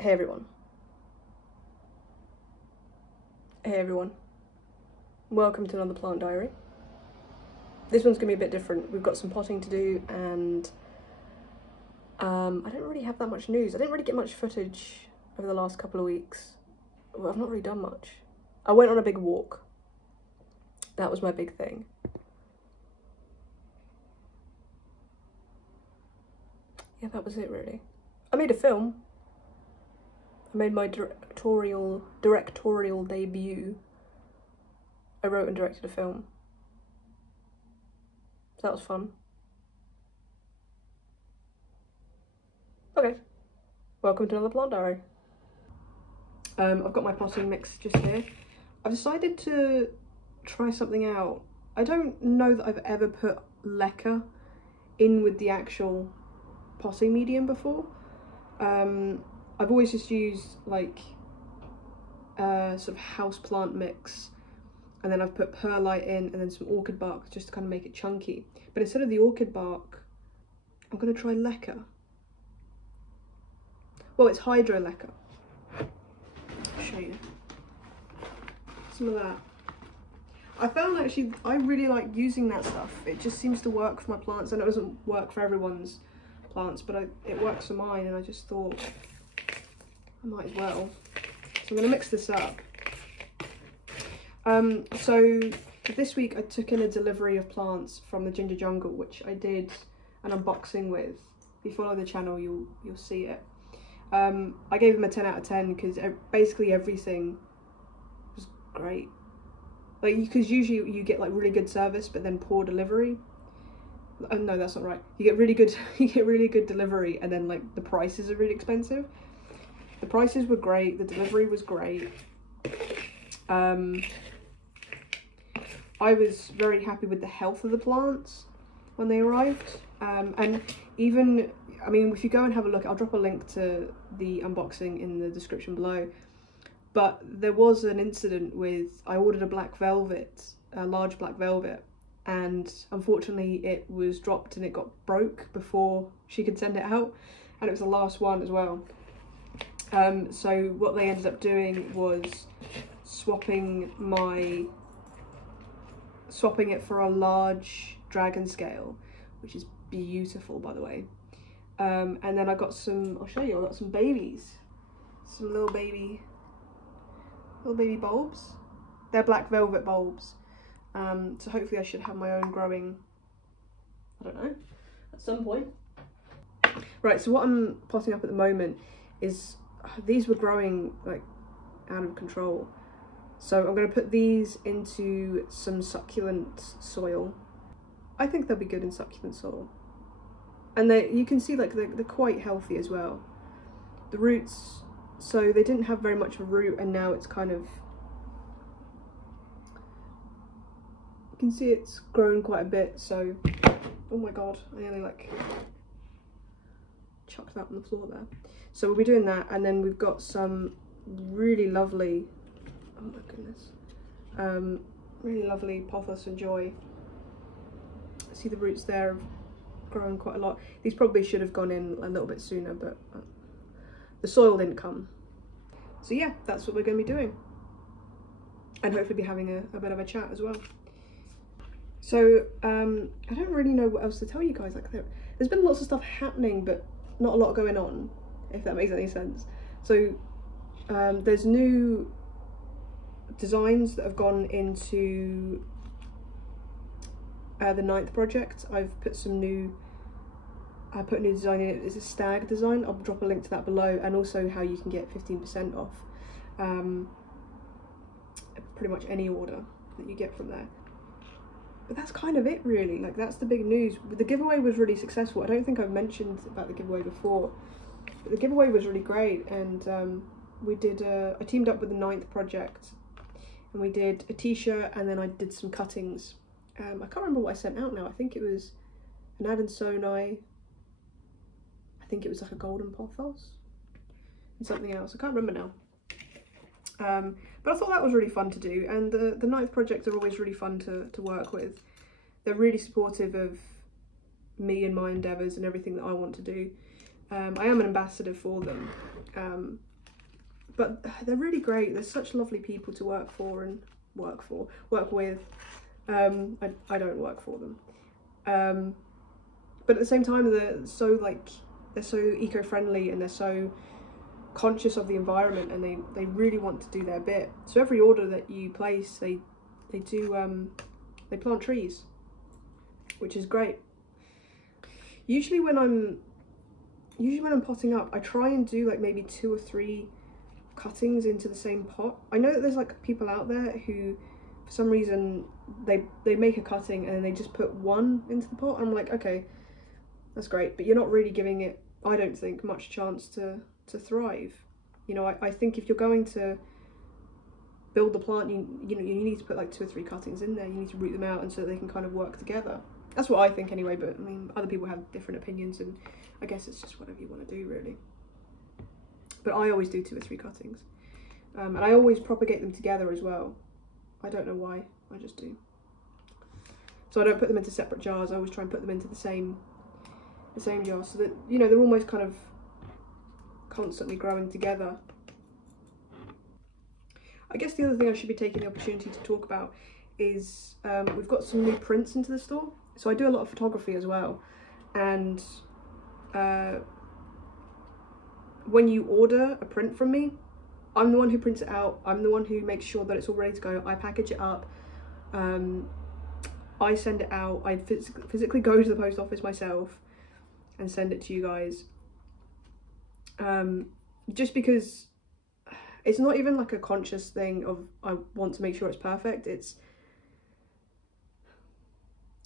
Hey everyone. Hey everyone. Welcome to another plant diary. This one's gonna be a bit different. We've got some potting to do and I don't really have that much news. I didn't really get much footage over the last couple of weeks. Well, I've not really done much. I went on a big walk. That was my big thing. Yeah, that was it really. I made a film. I made my directorial debut. I wrote and directed a film. So that was fun. Okay, welcome to another plant diary. I've got my potting mix just here. I've decided to try something out. I don't know that I've ever put leca in with the actual potting medium before. I've always just used like sort of house plant mix, and then I've put perlite in and then some orchid bark just to kind of make it chunky. But instead of the orchid bark, I'm going to try leca. Well, it's hydro leca. I'll show you some of that. I found actually I really like using that stuff. It just seems to work for my plants. I know it doesn't work for everyone's plants, but it works for mine, and I just thought I might as well. So I'm going to mix this up. So this week I took in a delivery of plants from the Ginger Jungle, which I did an unboxing with. If you follow the channel, you'll see it. I gave them a 10 out of 10 because basically everything was great. Like, because usually you get like really good service, but then poor delivery. Oh, no, that's not right. You get really good delivery, and then like the prices are really expensive. The prices were great. The delivery was great. I was very happy with the health of the plants when they arrived. And even, I mean, if you go and have a look, I'll drop a link to the unboxing in the description below. But there was an incident with, I ordered a black velvet, a large black velvet, and unfortunately it was dropped and it got broke before she could send it out, and it was the last one as well. So what they ended up doing was swapping it for a large dragon scale, which is beautiful, by the way. And then I got some, I'll show you, I got some babies, some little baby bulbs. They're black velvet bulbs. So hopefully I should have my own growing, I don't know, at some point. Right, so what I'm potting up at the moment is, these were growing like out of control. So I'm going to put these into some succulent soil. I think they'll be good in succulent soil. And you can see like they're quite healthy as well. The roots, so they didn't have very much of a root, and now it's kind of, you can see it's grown quite a bit. So, oh my god, I nearly like chucked that on the floor there. So we'll be doing that, and then we've got some really lovely, oh my goodness, really lovely pothos and joy. See the roots there have grown quite a lot. These probably should have gone in a little bit sooner, but the soil didn't come. So yeah, that's what we're going to be doing, and hopefully be having a bit of a chat as well. So I don't really know what else to tell you guys. Like, there's been lots of stuff happening, but not a lot going on, if that makes any sense. So there's new designs that have gone into the 9th project. I've put new design in it. It's a stag design. I'll drop a link to that below, and also how you can get 15% off pretty much any order that you get from there. But that's kind of it really. Like, that's the big news. The giveaway was really successful. I don't think I've mentioned about the giveaway before, but the giveaway was really great, and we did I teamed up with the 9th project, and we did a t-shirt, and then I did some cuttings. I can't remember what I sent out now. I think it was an Adansonii. I think it was like a golden pothos and something else. I can't remember now. But I thought that was really fun to do, and the 9th projects are always really fun to work with. They're really supportive of me and my endeavours and everything that I want to do. I am an ambassador for them, but they're really great. They're such lovely people to work for and work with. I don't work for them, but at the same time they're so eco-friendly, and they're so conscious of the environment, and they really want to do their bit. So every order that you place, they plant trees, which is great. Usually when I'm potting up, I try and do like maybe 2 or 3 cuttings into the same pot. I know that there's like people out there who, for some reason, they make a cutting and then they just put 1 into the pot. I'm like, okay, that's great, but you're not really giving it, I don't think, much chance to thrive. You know, I think if you're going to build the plant, you need to put like 2 or 3 cuttings in there. You need to root them out, and so that they can kind of work together. That's what I think anyway, but I mean, other people have different opinions, and I guess it's just whatever you want to do, really. But I always do 2 or 3 cuttings, and I always propagate them together as well. I don't know why, I just do. So I don't put them into separate jars. I always try and put them into the same jar, so that, you know, they're almost kind of constantly growing together. I guess the other thing I should be taking the opportunity to talk about is we've got some new prints into the store. So I do a lot of photography as well, and when you order a print from me, I'm the one who prints it out. I'm the one who makes sure that it's all ready to go. I package it up, I send it out. I physically go to the post office myself and send it to you guys, just because it's not even like a conscious thing of I want to make sure it's perfect.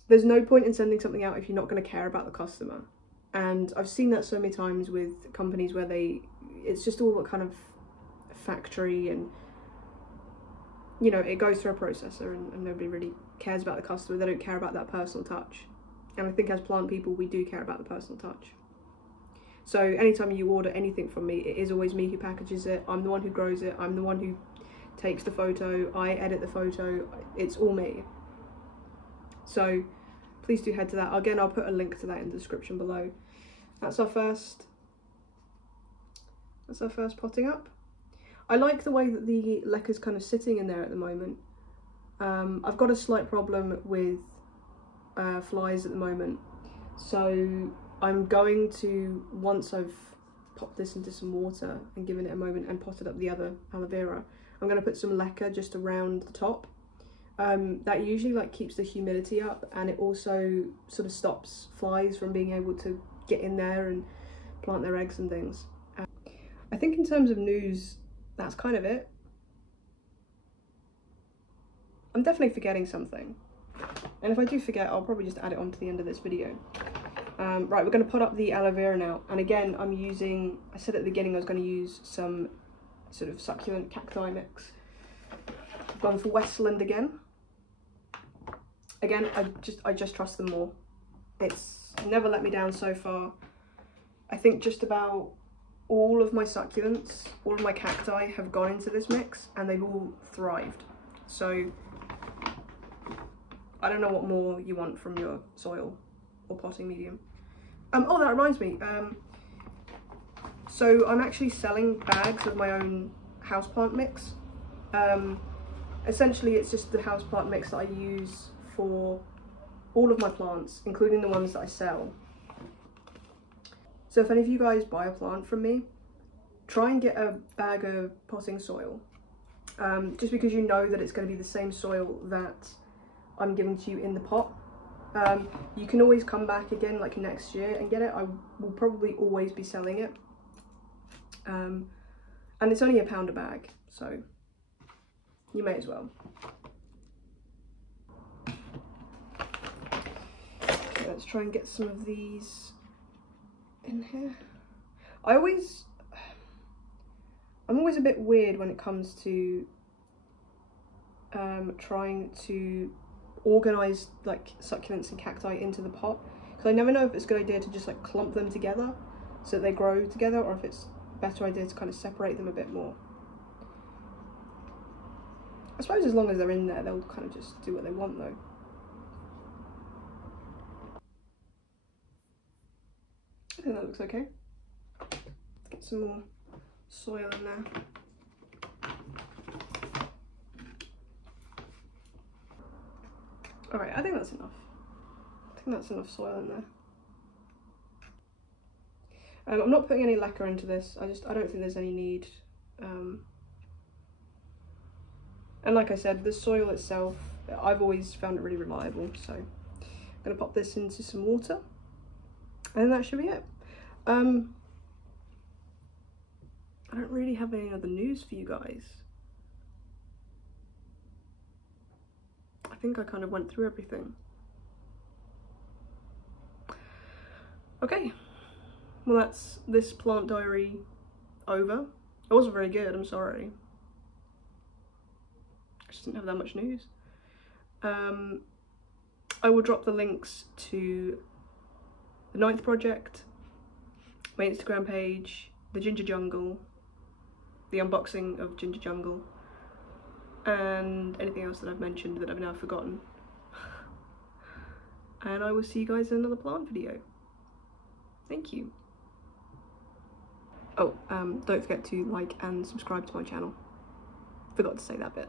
There's no point in sending something out if you're not going to care about the customer. And I've seen that so many times with companies where it's just all kind of factory, and, you know, it goes through a processor, and nobody really cares about the customer. They don't care about that personal touch. And I think as plant people, we do care about the personal touch. So anytime you order anything from me, it is always me who packages it. I'm the one who grows it. I'm the one who takes the photo. I edit the photo. It's all me. So please do head to that. Again, I'll put a link to that in the description below. That's our first potting up. I like the way that the lecker's kind of sitting in there at the moment. I've got a slight problem with flies at the moment, so I'm going to, once I've popped this into some water and given it a moment and potted up the other aloe vera, I'm going to put some lecker just around the top. That usually like keeps the humidity up, and it also sort of stops flies from being able to get in there and plant their eggs and things. I think in terms of news, that's kind of it. I'm definitely forgetting something, and if I do forget, I'll probably just add it on to the end of this video. Right, we're going to pot up the aloe vera now, and again, I'm using, I said at the beginning I was going to use some sort of succulent cacti mix. I've gone for Westland again. Again, I just trust them more. It's never let me down so far. I think just about all of my succulents, all of my cacti have gone into this mix, and they've all thrived. So I don't know what more you want from your soil or potting medium. Oh, that reminds me. So I'm actually selling bags of my own houseplant mix. Essentially, it's just the houseplant mix that I use for all of my plants, including the ones that I sell. So if any of you guys buy a plant from me, try and get a bag of potting soil, just because you know that it's going to be the same soil that I'm giving to you in the pot. You can always come back again like next year and get it. I will probably always be selling it, and it's only £1 a bag, so you may as well. Okay, let's try and get some of these in here. I'm always a bit weird when it comes to trying to organise like succulents and cacti into the pot, because I never know if it's a good idea to just like clump them together so that they grow together, or if it's a better idea to kind of separate them a bit more. I suppose as long as they're in there, they'll kind of just do what they want though. I think that looks okay. Let's get some more soil in there. Alright, I think that's enough. I think that's enough soil in there. I'm not putting any lacquer into this. I don't think there's any need. And like I said, the soil itself, I've always found it really reliable. So I'm gonna pop this into some water, and that should be it. I don't really have any other news for you guys. I think I kind of went through everything. Okay, well that's this plant diary over. It wasn't very good, I'm sorry. I just didn't have that much news. I will drop the links to the 9th project, my Instagram page, the Ginger Jungle, the unboxing of Ginger Jungle, and anything else that I've mentioned that I've now forgotten. And I will see you guys in another plant video. Thank you. Oh, don't forget to like and subscribe to my channel. Forgot to say that bit.